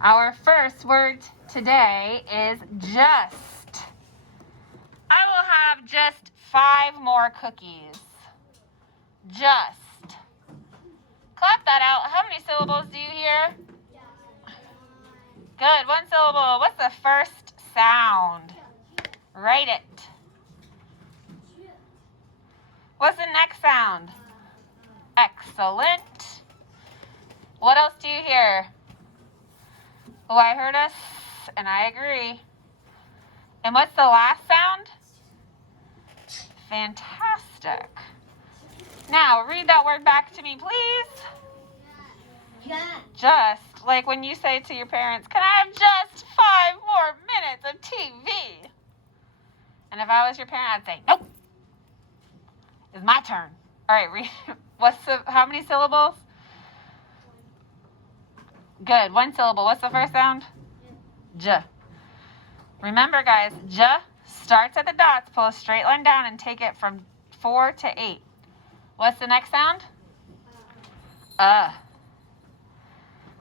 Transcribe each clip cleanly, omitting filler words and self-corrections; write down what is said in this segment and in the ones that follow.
Our first word today is just. I will have just 5 more cookies. Just. Clap that out. How many syllables do you hear? Good. 1 syllable. What's the first sound? Write it. What's the next sound? Excellent. What else do you hear? Oh, I heard us, and I agree. And what's the last sound? Fantastic. Now, read that word back to me, please. Just, like when you say to your parents, can I have just 5 more minutes of TV? And if I was your parent, I'd say, nope. It's my turn. All right, read. How many syllables? Good, 1 syllable. What's the first sound? J. Remember, guys, J starts at the dots, pull a straight line down, and take it from 4 to 8. What's the next sound?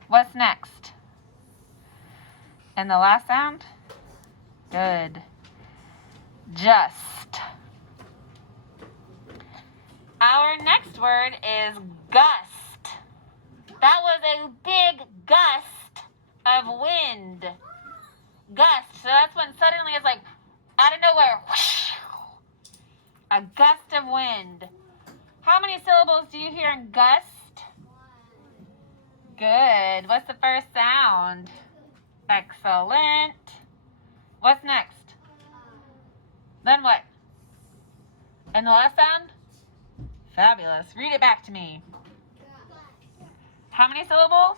What's next? And the last sound? Good. Just. Our next word is gust. That was a big gust of wind. Gust. So that's when suddenly it's like out of nowhere. Whoosh, a gust of wind. How many syllables do you hear in gust? Good. What's the first sound? Excellent. What's next? Then what? And the last sound? Fabulous. Read it back to me. How many syllables?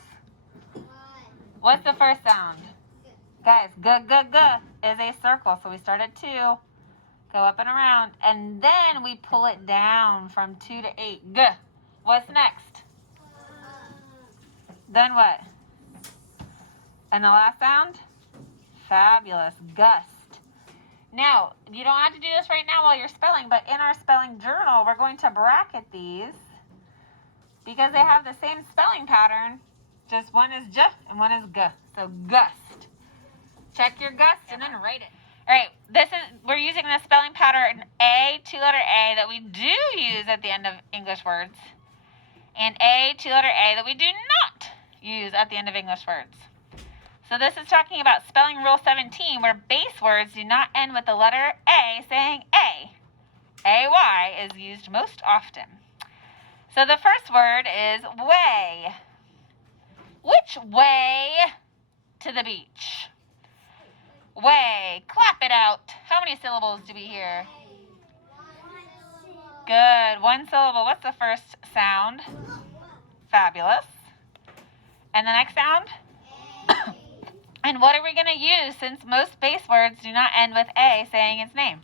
What's the first sound? Guys, g is a circle. So we start at 2, go up and around, and then we pull it down from 2 to 8. G. What's next? Then what? And the last sound? Fabulous. Gust. Now, you don't have to do this right now while you're spelling, but in our spelling journal, we're going to bracket these because they have the same spelling pattern. Just one is J and one is G. So gust. Check your gust and then write it. All right, we're using the spelling pattern A, 2-letter A, that we do use at the end of English words, and A, 2-letter A, that we do not use at the end of English words. So this is talking about spelling rule 17, where base words do not end with the letter A, saying A. A-Y is used most often. So the first word is way. Which way to the beach? Way. Clap it out. How many syllables do we hear? Good. 1 syllable. What's the first sound? Fabulous. And the next sound? And what are we going to use since most base words do not end with A saying its name?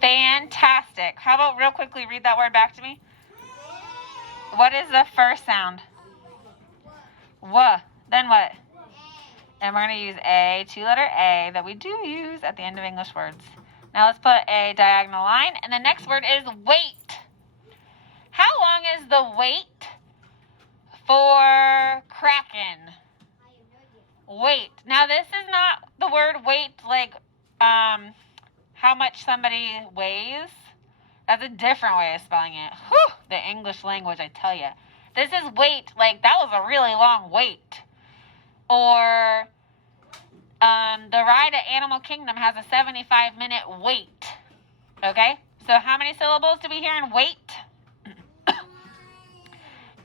Fantastic. How about real quickly read that word back to me? What is the first sound? W. Then what? And we're going to use A, 2-letter A, that we do use at the end of English words. Now let's put a diagonal line. And the next word is wait. How long is the wait for Kraken? Wait. Now this is not the word wait like how much somebody weighs. That's a different way of spelling it. Whew, the English language, I tell you. This is wait, like that was a really long wait. Or the ride at Animal Kingdom has a 75-minute wait. Okay? So how many syllables do we hear in wait?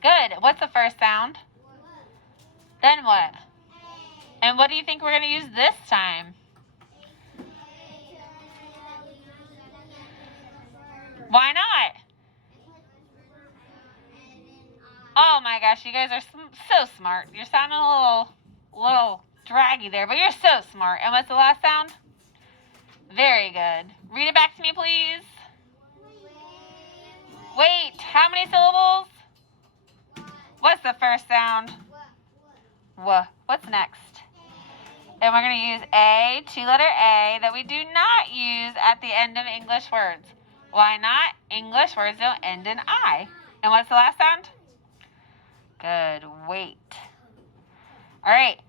Good. What's the first sound? Then what? And what do you think we're going to use this time? Why not? Oh my gosh, you guys are so smart. You're sounding a little draggy there, but you're so smart. And what's the last sound? Very good. Read it back to me, please. Wait, how many syllables? What's the first sound? W. What's next? And we're going to use A, 2-letter A, that we do not use at the end of English words. Why not? English words don't end in I. And what's the last sound? Good. Wait. All right.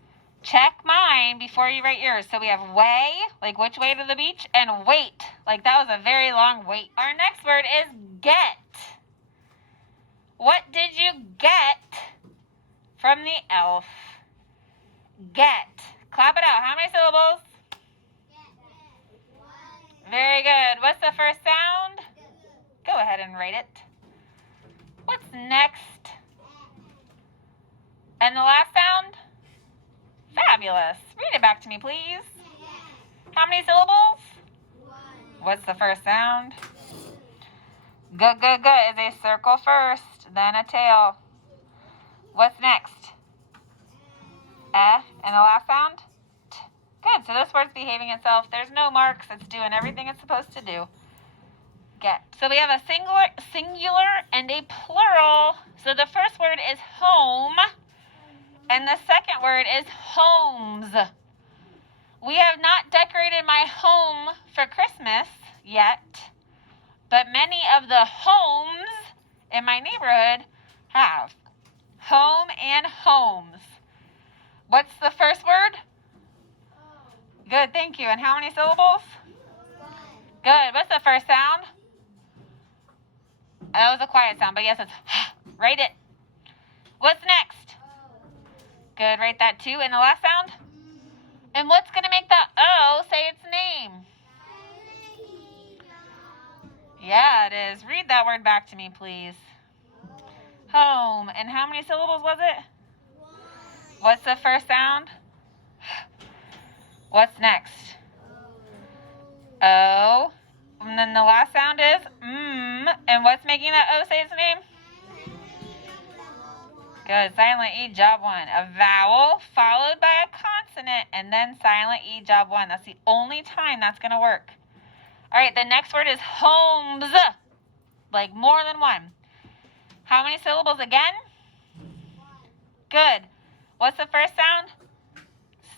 Check mine before you write yours. So we have way, like which way to the beach, and wait, like that was a very long wait. Our next word is get. What did you get from the elf? Get. Clap it out. How many syllables? Very good. What's the first sound? Go ahead and write it. What's next? And the last sound? Fabulous. Read it back to me, please. How many syllables? What's the first sound? Good, good, good. Is a circle first, then a tail. What's next? And the last sound? T. Good. So this word's behaving itself. There's no marks. It's doing everything it's supposed to do. Get. So we have a singular, and a plural. So the first word is home, and the second word is homes. We have not decorated my home for Christmas yet, but many of the homes in my neighborhood have. Home and homes. What's the first word? Good, thank you. And how many syllables? Good. What's the first sound? That was a quiet sound, but yes, it's write it. What's next? Good, write that too. And the last sound? And what's going to make the O say its name? Yeah, it is. Read that word back to me, please. Home. And how many syllables was it? What's the first sound? What's next? O. And then the last sound is And what's making that O say its name? Good. Silent E, job one. A vowel followed by a consonant and then silent E, job one. That's the only time that's going to work. All right, the next word is homes. Like more than one. How many syllables again? Good. What's the first sound?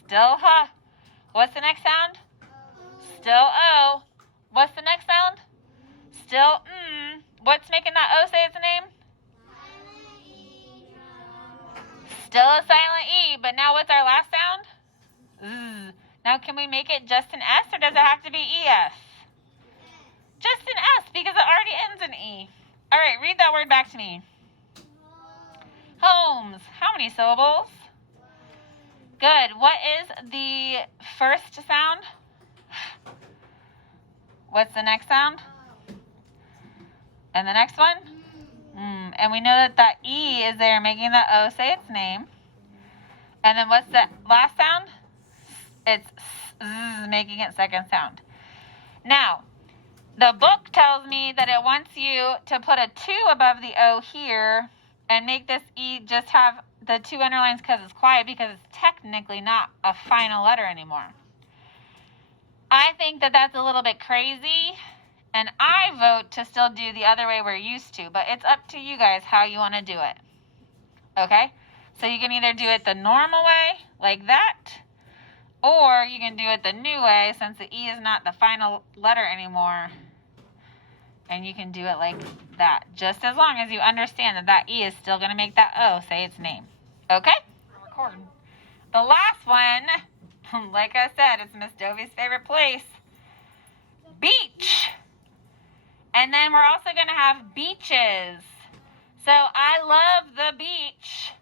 Still H. What's the next sound? Still O. What's the next sound? Still What's making that O say its name? Still a silent E, but now what's our last sound? Z. Now can we make it just an S, or does it have to be ES? Just an S, because it already ends in E. All right, read that word back to me. Homes. How many syllables? Good. What is the first sound? What's the next sound? And the next one? And we know that that E is there making that O say its name. And then what's the last sound? It's Z, making its second sound. Now, the book tells me that it wants you to put a 2 above the O here and make this E just have the 2 underlines because it's quiet, because it's technically not a final letter anymore. I think that that's a little bit crazy, and I vote to still do the other way we're used to, but it's up to you guys how you want to do it. Okay? So you can either do it the normal way, like that, or you can do it the new way, since the E is not the final letter anymore, and you can do it like that, just as long as you understand that that E is still going to make that O say its name. Okay? Record. The last one, like I said, it's Miss Dovey's favorite place. Beach. And then we're also going to have beaches. So I love the beach.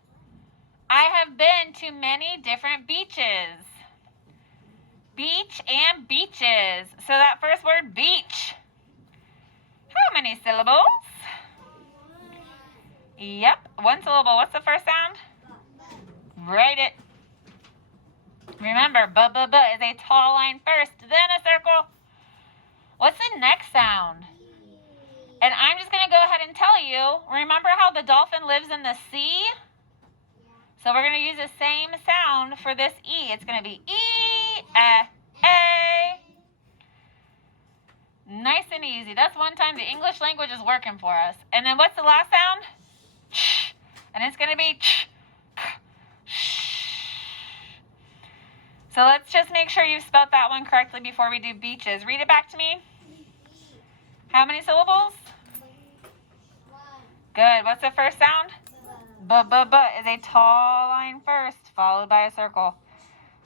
I have been to many different beaches. Beach and beaches. So that first word, beach. How many syllables? Yep, 1 syllable. What's the first sound? Write it. Remember, B is a tall line first, then a circle. What's the next sound? And I'm just going to go ahead and tell you, remember how the dolphin lives in the sea? So we're going to use the same sound for this E. It's going to be E, A. Nice and easy. That's one time the English language is working for us. And then what's the last sound? Ch. And it's going to be ch. So let's just make sure you've spelled that one correctly before we do beaches. Read it back to me. How many syllables? Good. What's the first sound? B is a tall line first, followed by a circle.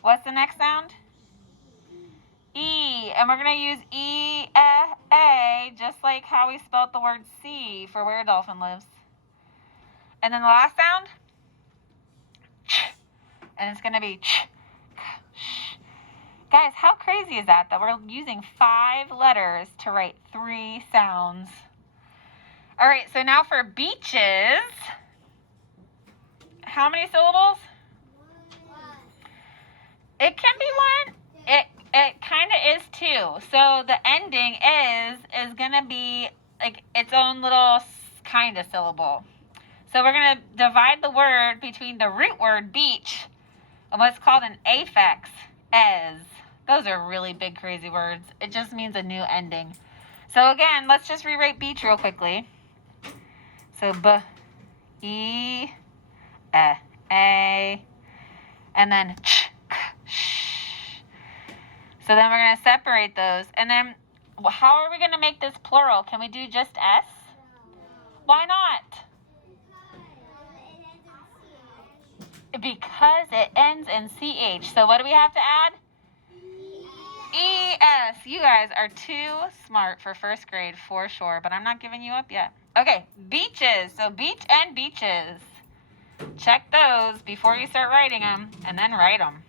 What's the next sound? E. And we're going to use E-A, just like how we spelled the word sea for where a dolphin lives. And then the last sound? Ch. And it's going to be ch. Sh. Guys, how crazy is that we're using 5 letters to write 3 sounds? All right, so now for beaches. How many syllables? 1. It can be 1. It kind of is 2. So the ending is going to be like its own little kind of syllable. So we're going to divide the word between the root word beach and what's called an affix, as. Those are really big, crazy words. It just means a new ending. So again, let's just rewrite beach real quickly. So B, E, A, and then ch, k, sh. So then we're going to separate those. And then how are we going to make this plural? Can we do just S? Why not? Because it ends in CH. So what do we have to add? ES. You guys are too smart for first grade for sure, but I'm not giving you up yet. Okay, beaches. So beach and beaches. Check those before you start writing them, and then write them.